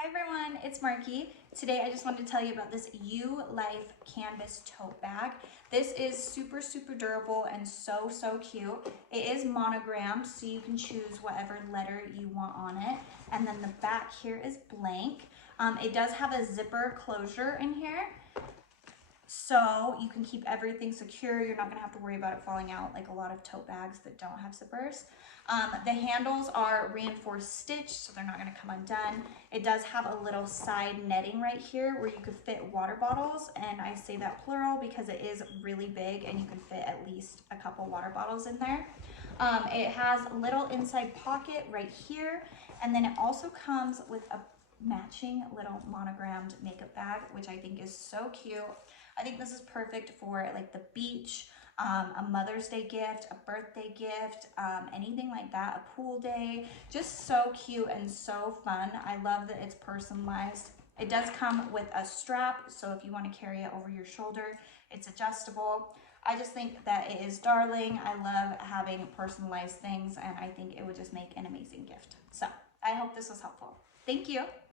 Hi everyone, it's Marky. Today I just wanted to tell you about this U Life canvas tote bag. This is super durable and so cute. It is monogrammed, so you can choose whatever letter you want on it. And then the back here is blank. It does have a zipper closure in here, so you can keep everything secure. You're not gonna have to worry about it falling out like a lot of tote bags that don't have zippers. The handles are reinforced stitch, so they're not gonna come undone. It does have a little side netting right here where you could fit water bottles, and I say that plural because it is really big and you can fit at least a couple water bottles in there. It has a little inside pocket right here, and then it also comes with a matching little monogrammed makeup bag, which I think is so cute. I think this is perfect for like the beach, a Mother's Day gift, a birthday gift, anything like that, a pool day. Just so cute and so fun. I love that it's personalized. It does come with a strap, so if you want to carry it over your shoulder, it's adjustable. I just think that it is darling. I love having personalized things, and I think it would just make an amazing gift. So I hope this was helpful. Thank you.